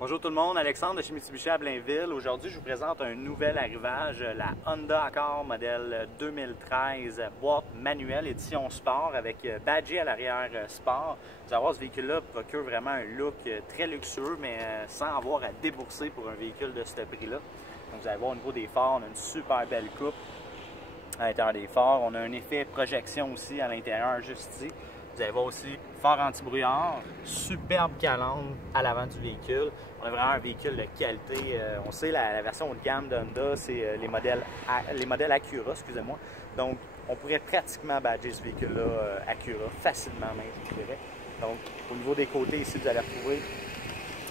Bonjour tout le monde, Alexandre de chez Mitsubishi à Blainville. Aujourd'hui, je vous présente un nouvel arrivage, la Honda Accord modèle 2013, boîte manuelle édition sport avec badgé à l'arrière sport. Vous allez voir, ce véhicule-là procure vraiment un look très luxueux, mais sans avoir à débourser pour un véhicule de ce prix-là. Donc, vous allez voir au niveau des phares, on a une super belle coupe à l'intérieur des phares. On a un effet projection aussi à l'intérieur, juste ici. Vous allez voir aussi phare anti-brouillard, superbe calandre à l'avant du véhicule. On a vraiment un véhicule de qualité. On sait la version haut de gamme de Honda, c'est les modèles Acura, excusez-moi. Donc, on pourrait pratiquement badger ce véhicule-là Acura, facilement même, je dirais. Donc, au niveau des côtés ici, vous allez retrouver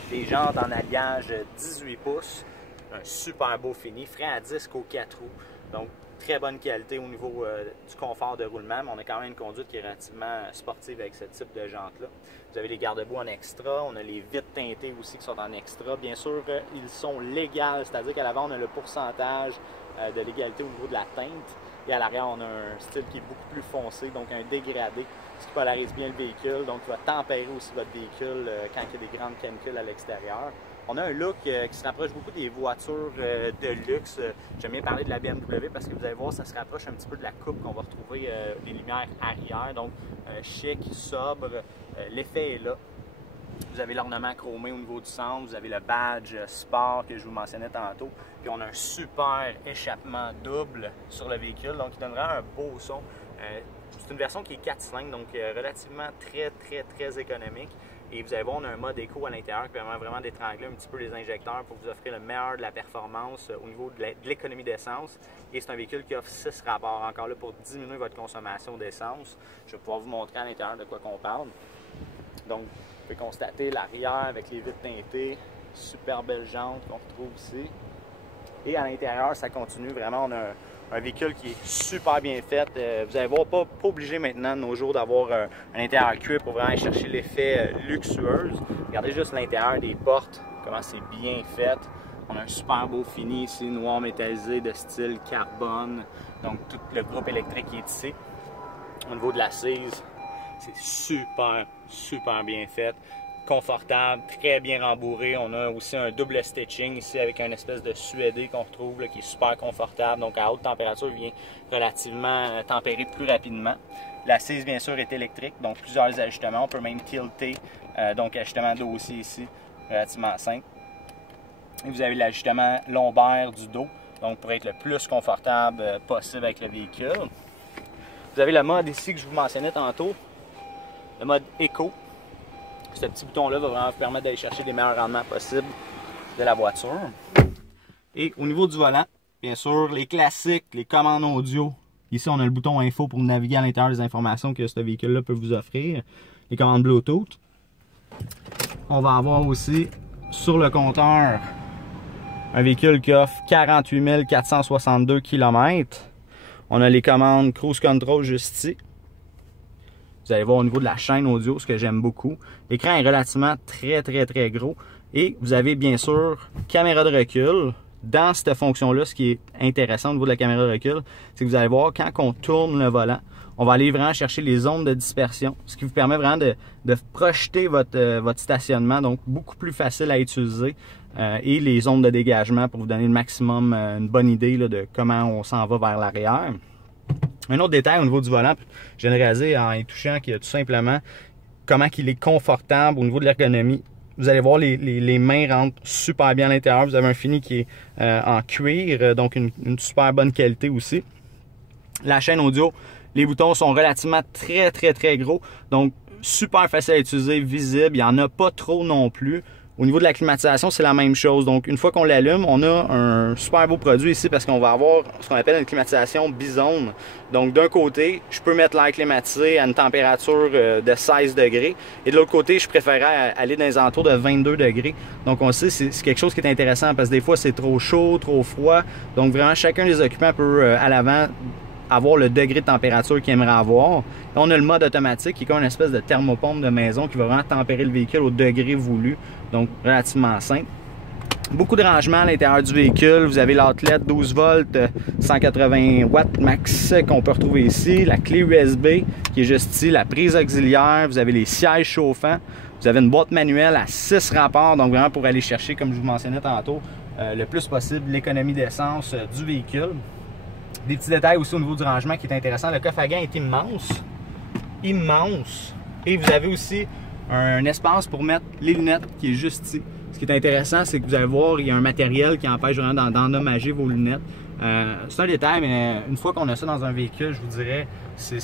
des jantes en alliage 18 pouces, un super beau fini, frein à disque aux 4 roues. Donc, très bonne qualité au niveau du confort de roulement, mais on a quand même une conduite qui est relativement sportive avec ce type de jantes-là. Vous avez les garde-boue en extra, on a les vitres teintées aussi qui sont en extra. Bien sûr, ils sont légaux, c'est-à-dire qu'à l'avant, on a le pourcentage de légalité au niveau de la teinte. Et à l'arrière, on a un style qui est beaucoup plus foncé, donc un dégradé, ce qui polarise bien le véhicule, donc qui va tempérer aussi votre véhicule quand il y a des grandes canicules à l'extérieur. On a un look qui se rapproche beaucoup des voitures de luxe. J'aime bien parler de la BMW parce que vous allez voir, ça se rapproche un petit peu de la coupe qu'on va retrouver des lumières arrière. Donc, chic, sobre, l'effet est là. Vous avez l'ornement chromé au niveau du centre, vous avez le badge sport que je vous mentionnais tantôt. Puis on a un super échappement double sur le véhicule, donc il donnera un beau son. C'est une version qui est 4 cylindres, donc relativement très économique. Et vous allez voir, on a un mode éco à l'intérieur qui permet vraiment d'étrangler un petit peu les injecteurs pour vous offrir le meilleur de la performance au niveau de l'économie d'essence. Et c'est un véhicule qui offre 6 rapports, encore là, pour diminuer votre consommation d'essence. Je vais pouvoir vous montrer à l'intérieur de quoi qu'on parle. Donc, vous pouvez constater l'arrière avec les vitres teintées, super belle jante qu'on retrouve ici. Et à l'intérieur, ça continue vraiment, on a un véhicule qui est super bien fait. Vous allez voir, pas obligé maintenant de nos jours d'avoir un intérieur cuir pour vraiment aller chercher l'effet luxueux. Regardez juste l'intérieur des portes, comment c'est bien fait. On a un super beau fini ici, noir métallisé de style carbone. Donc tout le groupe électrique qui est ici. Au niveau de l'assise, c'est super bien fait. Confortable, très bien rembourré. On a aussi un double stitching ici avec un espèce de suédé qu'on retrouve là, qui est super confortable. Donc à haute température, il vient relativement tempérer plus rapidement. L'assise, bien sûr, est électrique, donc plusieurs ajustements. On peut même tilter, donc ajustement dos aussi ici, relativement simple. Et vous avez l'ajustement lombaire du dos, donc pour être le plus confortable possible avec le véhicule. Vous avez le mode ici que je vous mentionnais tantôt, le mode éco. Ce petit bouton-là va vraiment vous permettre d'aller chercher les meilleurs rendements possibles de la voiture. Et au niveau du volant, bien sûr, les classiques, les commandes audio. Ici, on a le bouton info pour naviguer à l'intérieur des informations que ce véhicule-là peut vous offrir. Les commandes Bluetooth. On va avoir aussi sur le compteur un véhicule qui offre 48 462 km. On a les commandes Cruise Control juste ici. Vous allez voir au niveau de la chaîne audio, ce que j'aime beaucoup. L'écran est relativement très gros. Et vous avez bien sûr caméra de recul. Dans cette fonction-là, ce qui est intéressant au niveau de la caméra de recul, c'est que vous allez voir quand on tourne le volant, on va aller vraiment chercher les ondes de dispersion, ce qui vous permet vraiment de projeter votre stationnement, donc beaucoup plus facile à utiliser. Et les ondes de dégagement pour vous donner le maximum, une bonne idée là, de comment on s'en va vers l'arrière. Un autre détail au niveau du volant, je viens de réaliser en y touchant qu'il y a tout simplement comment il est confortable au niveau de l'ergonomie. Vous allez voir, les mains rentrent super bien à l'intérieur. Vous avez un fini qui est en cuir, donc une super bonne qualité aussi. La chaîne audio, les boutons sont relativement très gros, donc super facile à utiliser, visible. Il n'y en a pas trop non plus. Au niveau de la climatisation, c'est la même chose. Donc, une fois qu'on l'allume, on a un super beau produit ici parce qu'on va avoir ce qu'on appelle une climatisation bizone. Donc, d'un côté, je peux mettre l'air climatisé à une température de 16 degrés. Et de l'autre côté, je préférais aller dans les alentours de 22 degrés. Donc, on sait c'est quelque chose qui est intéressant parce que des fois, c'est trop chaud, trop froid. Donc, vraiment, chacun des occupants peut, à l'avant, avoir le degré de température qu'il aimerait avoir. Et on a le mode automatique qui est comme une espèce de thermopompe de maison qui va vraiment tempérer le véhicule au degré voulu. Donc relativement simple. Beaucoup de rangements à l'intérieur du véhicule. Vous avez l'outlet 12 volts, 180 watts max qu'on peut retrouver ici. La clé USB qui est juste ici. La prise auxiliaire. Vous avez les sièges chauffants. Vous avez une boîte manuelle à 6 rapports. Donc vraiment pour aller chercher, comme je vous mentionnais tantôt, le plus possible l'économie d'essence du véhicule. Des petits détails aussi au niveau du rangement qui est intéressant. Le coffre à gants est immense. Immense. Et vous avez aussi un espace pour mettre les lunettes qui est juste ici. Ce qui est intéressant, c'est que vous allez voir, il y a un matériel qui empêche vraiment d'endommager vos lunettes. C'est un détail, mais une fois qu'on a ça dans un véhicule, je vous dirais, c'est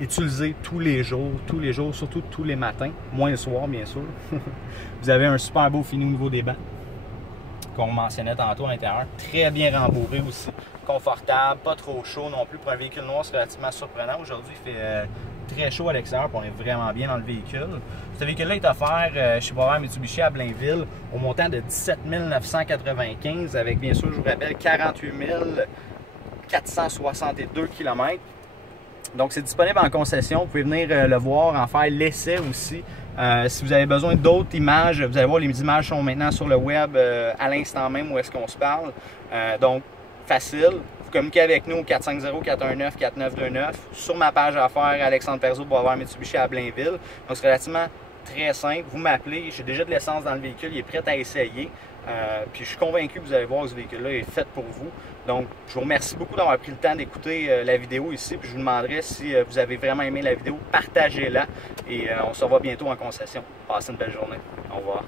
utilisé tous les jours, surtout tous les matins, moins le soir, bien sûr. Vous avez un super beau fini au niveau des bancs, qu'on mentionnait tantôt à l'intérieur. Très bien rembourré aussi, confortable, pas trop chaud non plus. Pour un véhicule noir, c'est relativement surprenant. Aujourd'hui, il fait très chaud à l'extérieur, on est vraiment bien dans le véhicule. Ce véhicule-là est offert chez Boisvert Mitsubishi à Blainville au montant de 17 995 avec, bien sûr, je vous rappelle, 48 462 km. Donc, c'est disponible en concession. Vous pouvez venir le voir, en faire l'essai aussi. Si vous avez besoin d'autres images, vous allez voir, les images sont maintenant sur le web à l'instant même où est-ce qu'on se parle. Donc, facile. Vous communiquez avec nous au 450-419-4929 sur ma page d'affaires Alexandre Perzo Boisvert Mitsubishi à Blainville. Donc, c'est relativement très simple. Vous m'appelez, j'ai déjà de l'essence dans le véhicule, il est prêt à essayer. Puis je suis convaincu que vous allez voir que ce véhicule-là est fait pour vous. Donc, je vous remercie beaucoup d'avoir pris le temps d'écouter la vidéo ici. Puis je vous demanderai si vous avez vraiment aimé la vidéo, partagez-la. Et on se revoit bientôt en concession. Passez une belle journée. Au revoir.